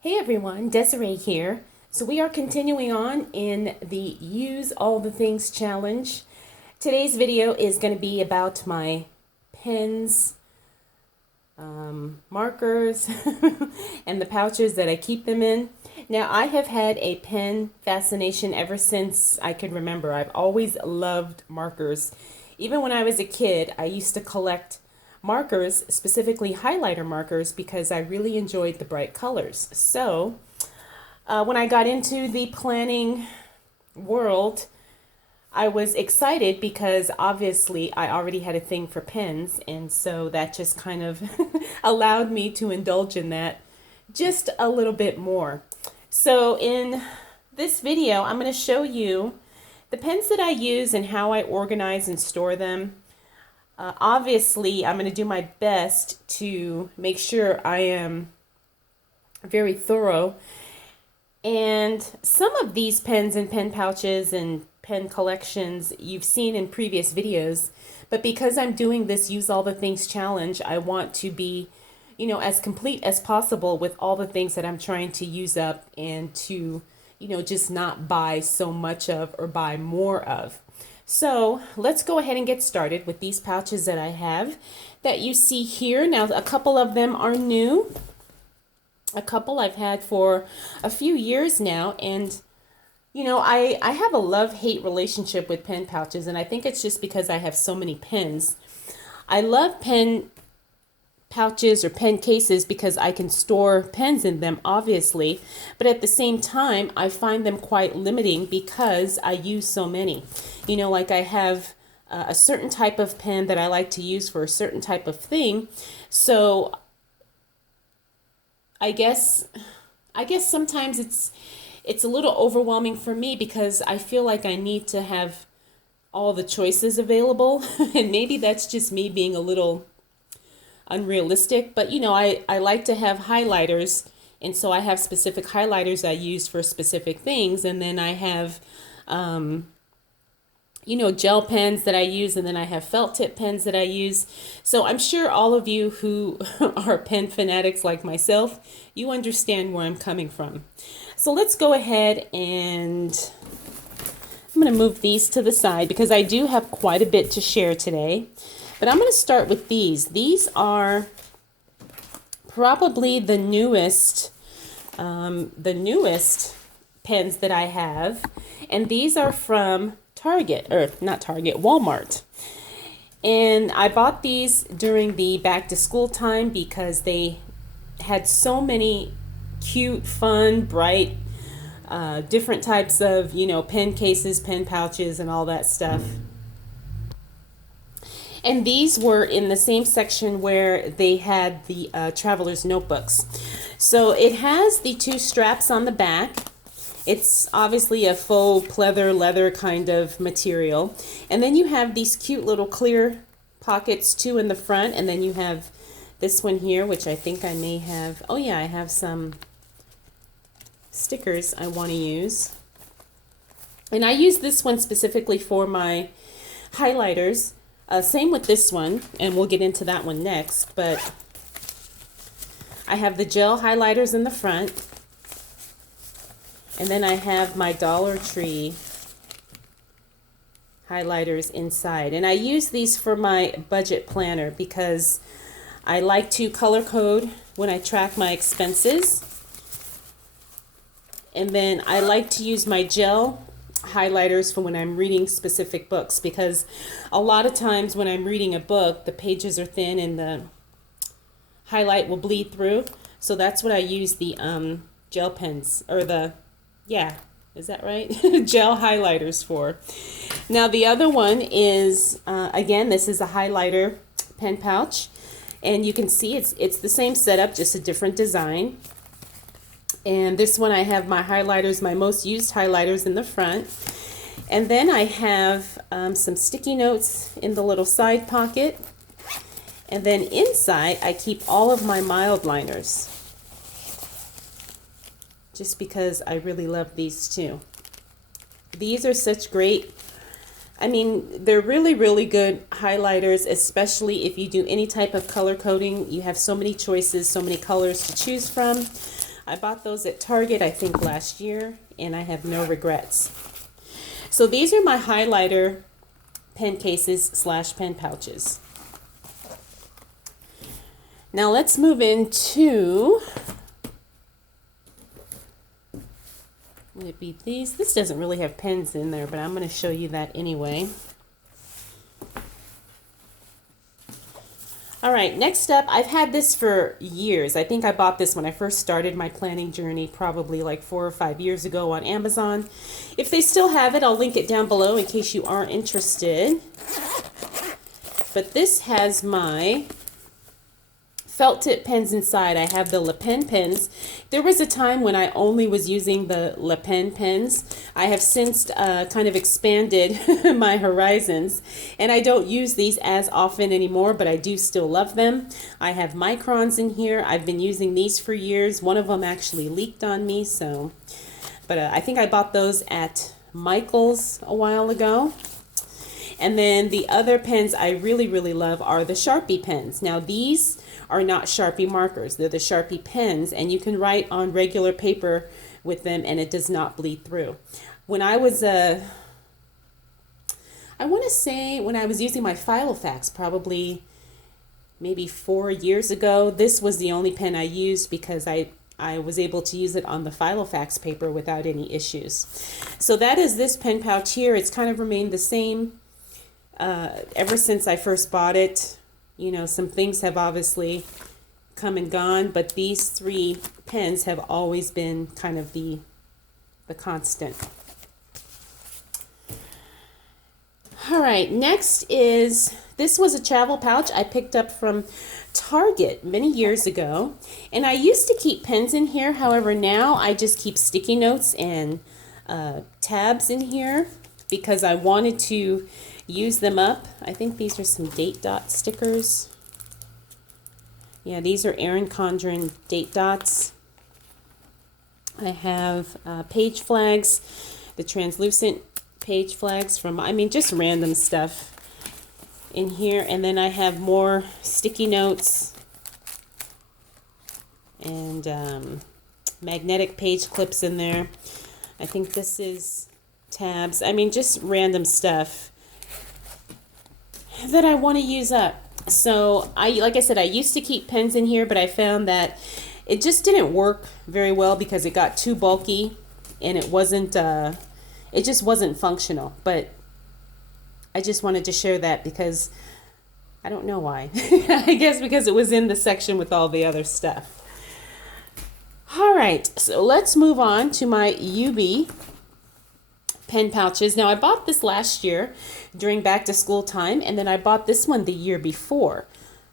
Hey everyone, Desiree here. So we are continuing on in the Use All the Things challenge. Today's video is going to be about my pens, markers, and the pouches that I keep them in. Now I have had a pen fascination ever since I can remember. I've always loved markers. Even when I was a kid, I used to collect markers, specifically highlighter markers, because I really enjoyed the bright colors. So when I got into the planning world, I was excited because obviously I already had a thing for pens, and so that just kind of allowed me to indulge in that just a little bit more. So in this video, I'm going to show you the pens that I use and how I organize and store them. Obviously, I'm going to do my best to make sure I am very thorough. And some of these pens and pen pouches and pen collections you've seen in previous videos, but because I'm doing this Use All the Things challenge, I want to be, as complete as possible with all the things that I'm trying to use up and to, just not buy so much of or buy more of. So let's go ahead and get started with these pouches that I have that you see here. Now, a couple of them are new. A couple I've had for a few years now. And, I have a love-hate relationship with pen pouches. And I think it's just because I have so many pens. I love pen pouches or pen cases because I can store pens in them, obviously, but at the same time I find them quite limiting because I use so many. Like I have a certain type of pen that I like to use for a certain type of thing. So I guess sometimes it's a little overwhelming for me because I feel like I need to have all the choices available. And maybe that's just me being a little unrealistic, but I like to have highlighters, and so I have specific highlighters I use for specific things, and then I have gel pens that I use, and then I have felt tip pens that I use. So I'm sure all of you who are pen fanatics like myself, you understand where I'm coming from. So let's go ahead and I'm going to move these to the side because I do have quite a bit to share today. But I'm going to start with these. These are probably the newest pens that I have. And these are from Walmart. And I bought these during the back to school time because they had so many cute, fun, bright, different types of, pen cases, pen pouches, and all that stuff. And these were in the same section where they had the traveler's notebooks. So it has the two straps on the back. It's obviously a faux pleather leather kind of material. And then you have these cute little clear pockets too in the front. And then you have this one here, which I think I may have. Oh yeah, I have some stickers I want to use. And I use this one specifically for my highlighters. Same with this one, and we'll get into that one next, but I have the gel highlighters in the front, and then I have my Dollar Tree highlighters inside. And I use these for my budget planner because I like to color code when I track my expenses. And then I like to use my gel highlighters for when I'm reading specific books, because a lot of times when I'm reading a book, the pages are thin and the highlight will bleed through. So that's what I use the gel pens, or is that right? Gel highlighters for. Now the other one is, again, this is a highlighter pen pouch, and you can see it's the same setup, just a different design. And this one I have my highlighters, my most used highlighters in the front. And then I have some sticky notes in the little side pocket. And then inside I keep all of my mild liners, just because I really love these too. These are such great, they're really, really good highlighters, especially if you do any type of color coding. You have so many choices, so many colors to choose from. I bought those at Target, I think last year, and I have no regrets. So these are my highlighter pen cases / pen pouches. Now let's move into, would it be these? This doesn't really have pens in there, but I'm going to show you that anyway. All right, next up, I've had this for years. I think I bought this when I first started my planning journey, probably like 4 or 5 years ago on Amazon. If they still have it, I'll link it down below in case you are interested. But this has my felt tip pens inside. I have the Le Pen pens. There was a time when I only was using the Le Pen pens. I have since kind of expanded my horizons, and I don't use these as often anymore, but I do still love them. I have microns in here. I've been using these for years. One of them actually leaked on me, so, but I think I bought those at Michael's a while ago. And then the other pens I really, really love are the Sharpie pens. Now these are not Sharpie markers. They're the Sharpie pens, and you can write on regular paper with them and it does not bleed through. When I was, I want to say when I was using my Filofax, probably maybe 4 years ago, this was the only pen I used because I was able to use it on the Filofax paper without any issues. So that is this pen pouch here. It's kind of remained the same ever since I first bought it. You know, some things have obviously come and gone, but these 3 pens have always been kind of the constant. All right, next is, this was a travel pouch I picked up from Target many years ago, and I used to keep pens in here. However, now I just keep sticky notes and tabs in here because I wanted to use them up. I think these are some date dot stickers. Yeah, these are Erin Condren date dots. I have page flags, the translucent page flags from, I mean, just random stuff in here. And then I have more sticky notes and magnetic page clips in there. I think this is tabs. I mean, just random stuff that I want to use up. So like I said, I used to keep pens in here, but I found that it just didn't work very well because it got too bulky and it just wasn't functional. But I just wanted to share that because I don't know why. I guess because it was in the section with all the other stuff. All right, so let's move on to my UB pen pouches. Now I bought this last year during back to school time, and then I bought this one the year before.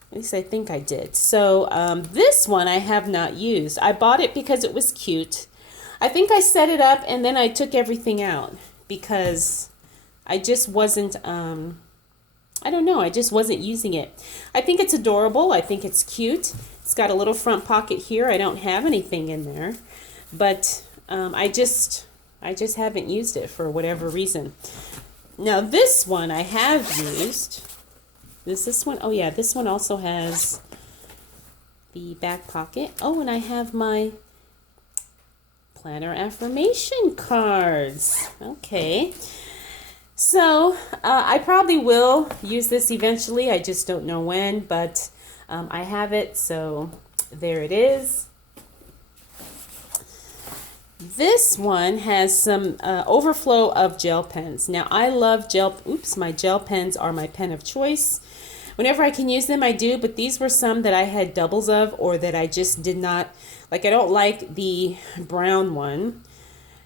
At least I think I did. So this one I have not used. I bought it because it was cute. I think I set it up and then I took everything out because I just wasn't, I don't know, I just wasn't using it. I think it's adorable. I think it's cute. It's got a little front pocket here. I don't have anything in there, but I just haven't used it for whatever reason. Now this one I have used. This one? Oh yeah, this one also has the back pocket. Oh, and I have my Planner Affirmation Cards. Okay. So I probably will use this eventually. I just don't know when, but I have it, so there it is. This one has some overflow of gel pens. Now I love my gel pens are my pen of choice. Whenever I can use them, I do, but these were some that I had doubles of or that I just did not, like I don't like the brown one.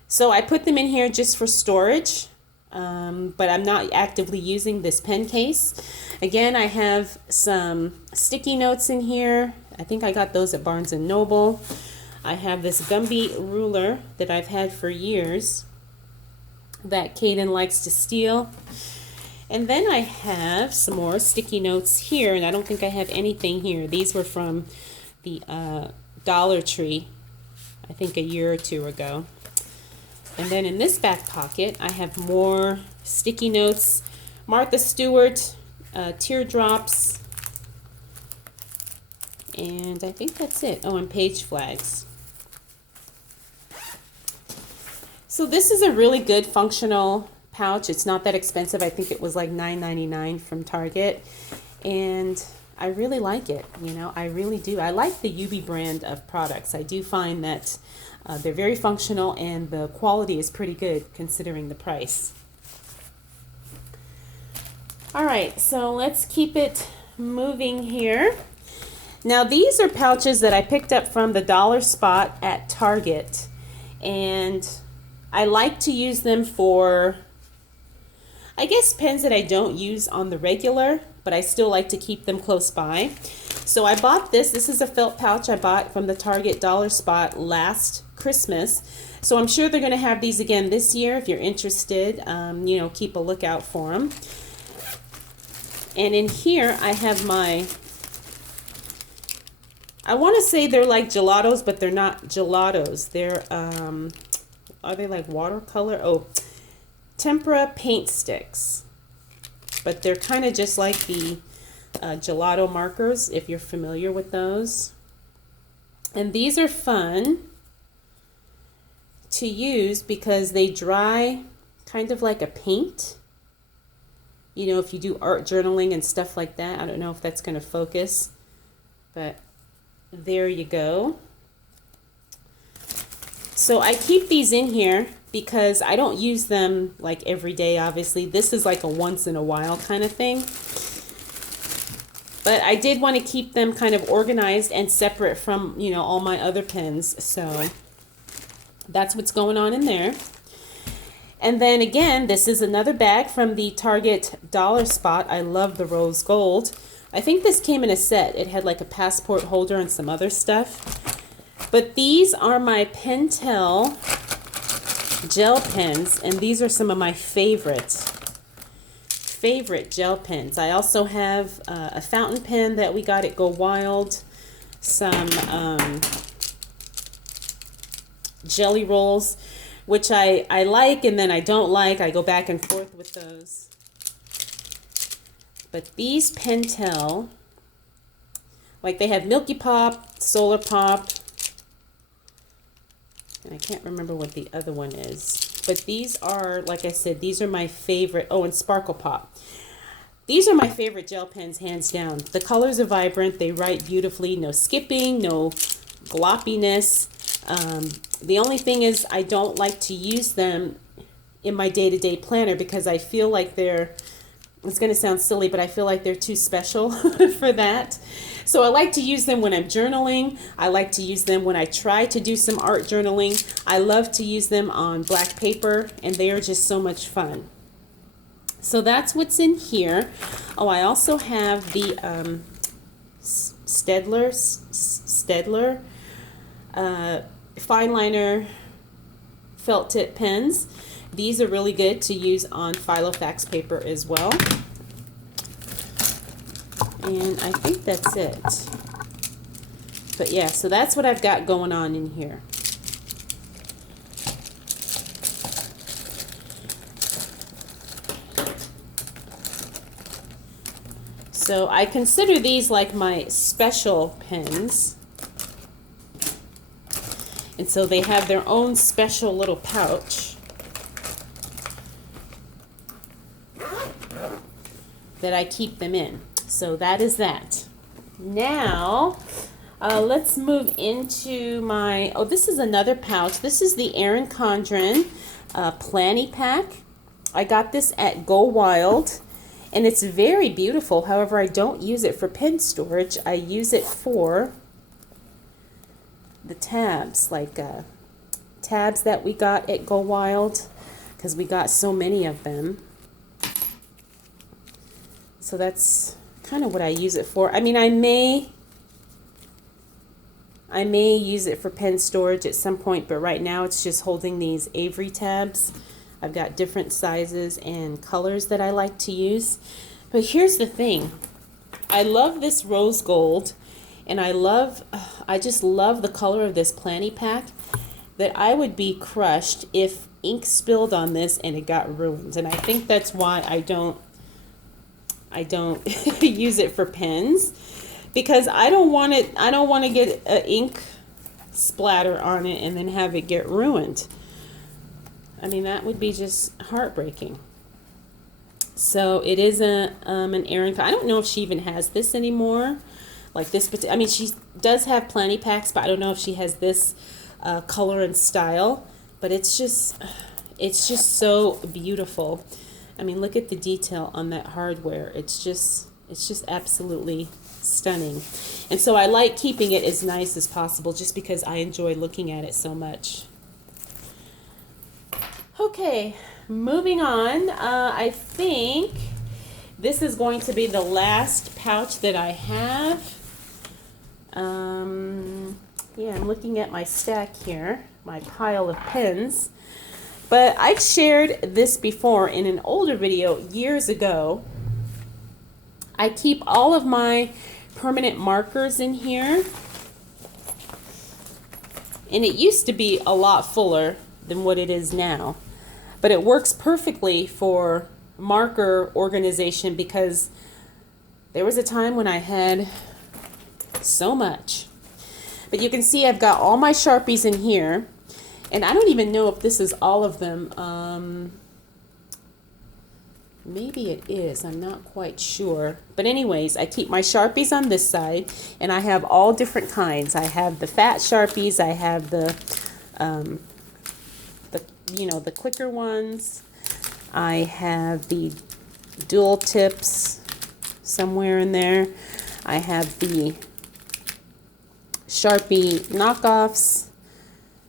So I put them in here just for storage, but I'm not actively using this pen case. Again, I have some sticky notes in here. I think I got those at Barnes & Noble. I have this Gumby ruler that I've had for years that Kaden likes to steal. And then I have some more sticky notes here, and I don't think I have anything here. These were from the Dollar Tree, I think a year or two ago. And then in this back pocket, I have more sticky notes, Martha Stewart, teardrops, and I think that's it. Oh, and page flags. So this is a really good functional pouch. It's not that expensive. I think it was like $9.99 from Target. And I really like it, you know, I really do. I like the UB brand of products. I do find that they're very functional and the quality is pretty good considering the price. All right, so let's keep it moving here. Now these are pouches that I picked up from the dollar spot at Target, and I like to use them for, I guess, pens that I don't use on the regular, but I still like to keep them close by. So I bought this. This is a felt pouch I bought from the Target dollar spot last Christmas. So I'm sure they're going to have these again this year. If you're interested, you know, keep a lookout for them. And in here I have my, I want to say they're like gelatos, but they're not gelatos. They're, are they like watercolor? Oh, tempera paint sticks. But they're kind of just like the gelato markers, if you're familiar with those. And these are fun to use because they dry kind of like a paint. You know, if you do art journaling and stuff like that. I don't know if that's going to focus, but there you go. So I keep these in here because I don't use them like every day, obviously. This is like a once in a while kind of thing. But I did want to keep them kind of organized and separate from, you know, all my other pens. So that's what's going on in there. And then again, this is another bag from the Target dollar spot. I love the rose gold. I think this came in a set. It had like a passport holder and some other stuff. But these are my Pentel gel pens, and these are some of my favorite gel pens. I also have a fountain pen that we got at Go Wild, some jelly rolls, which I like and then I don't like. I go back and forth with those. But these Pentel, like they have Milky Pop, Solar Pop, and I can't remember what the other one is. But these are, like I said, these are my favorite. Oh, and Sparkle Pop. These are my favorite gel pens, hands down. The colors are vibrant. They write beautifully. No skipping, no gloppiness. The only thing is I don't like to use them in my day-to-day planner because I feel like they're, it's going to sound silly, but I feel like they're too special for that. So I like to use them when I'm journaling. I like to use them when I try to do some art journaling. I love to use them on black paper, and they are just so much fun. So that's what's in here. Oh, I also have the Stedler fine liner felt tip pens. These are really good to use on Filofax paper as well. And I think that's it. But yeah, so that's what I've got going on in here. So I consider these like my special pens. And so they have their own special little pouch that I keep them in. So that is that. Now, let's move into my, oh, this is another pouch. This is the Erin Condren Planny Pack. I got this at Go Wild, and it's very beautiful. However, I don't use it for pen storage. I use it for the tabs, like tabs that we got at Go Wild, because we got so many of them. So that's kind of what I use it for. I mean, I may use it for pen storage at some point, but right now it's just holding these Avery tabs. I've got different sizes and colors that I like to use. But here's the thing. I love this rose gold, and I just love the color of this Planny Pack, that I would be crushed if ink spilled on this and it got ruined. And I think that's why I don't use it for pens, because I don't want to get an ink splatter on it and then have it get ruined. I mean, that would be just heartbreaking. So it is an Erin. I don't know if she even has this anymore. Like this, I mean, she does have plenty packs, but I don't know if she has this color and style. But it's just so beautiful. I mean, look at the detail on that hardware. It's just absolutely stunning. And so I like keeping it as nice as possible just because I enjoy looking at it so much. Okay, moving on. I think this is going to be the last pouch that I have. Yeah, I'm looking at my stack here, my pile of pens. But I've shared this before in an older video years ago. I keep all of my permanent markers in here. And it used to be a lot fuller than what it is now. But it works perfectly for marker organization because there was a time when I had so much. But you can see I've got all my Sharpies in here. And I don't even know if this is all of them. Maybe it is. I'm not quite sure. But anyways, I keep my Sharpies on this side. And I have all different kinds. I have the fat Sharpies. I have the quicker ones. I have the dual tips somewhere in there. I have the Sharpie knockoffs.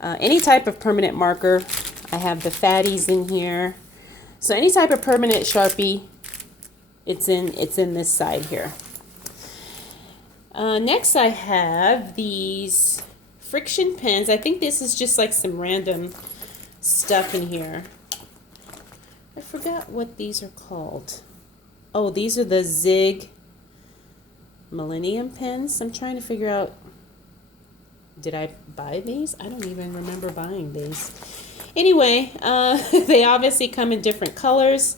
Any type of permanent marker. I have the fatties in here. So any type of permanent Sharpie, it's in this side here. Next I have these friction pens. I think this is just like some random stuff in here. I forgot what these are called. Oh, these are the Zig Millennium pens. I'm trying to figure out, did I buy these? I don't even remember buying these. Anyway, they obviously come in different colors.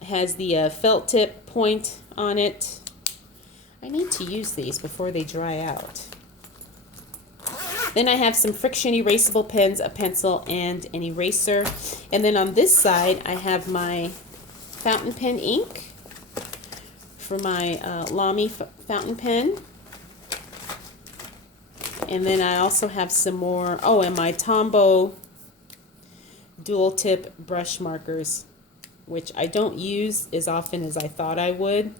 It has the felt tip point on it. I need to use these before they dry out. Then I have some friction erasable pens, a pencil, and an eraser. And then on this side, I have my fountain pen ink for my Lamy fountain pen. And then I also have some more, and my Tombow dual tip brush markers, which I don't use as often as I thought I would,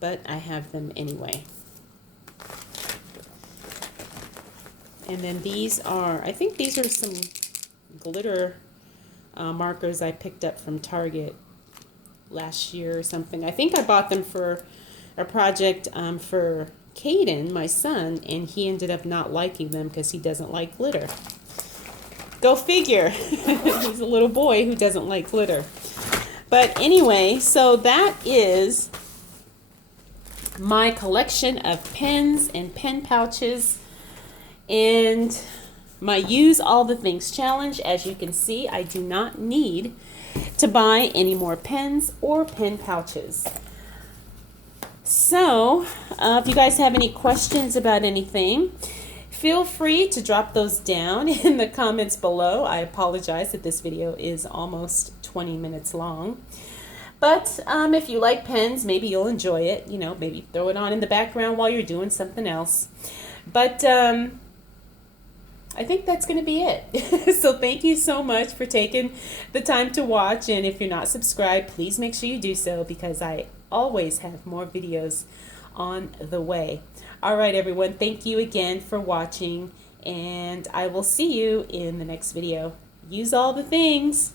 but I have them anyway. And then these are, I think these are some glitter markers I picked up from Target last year or something. I think I bought them for a project for Caden, my son, and he ended up not liking them because he doesn't like glitter. Go figure. He's a little boy who doesn't like glitter. But anyway, so that is my collection of pens and pen pouches and my Use All the Things challenge. As you can see, I do not need to buy any more pens or pen pouches. So, if you guys have any questions about anything, feel free to drop those down in the comments below. I apologize that this video is almost 20 minutes long. But if you like pens, maybe you'll enjoy it. You know, maybe throw it on in the background while you're doing something else. But I think that's going to be it. So thank you so much for taking the time to watch. And if you're not subscribed, please make sure you do so because I always have more videos on the way. All right, everyone. Thank you again for watching. And I will see you in the next video. Use all the things.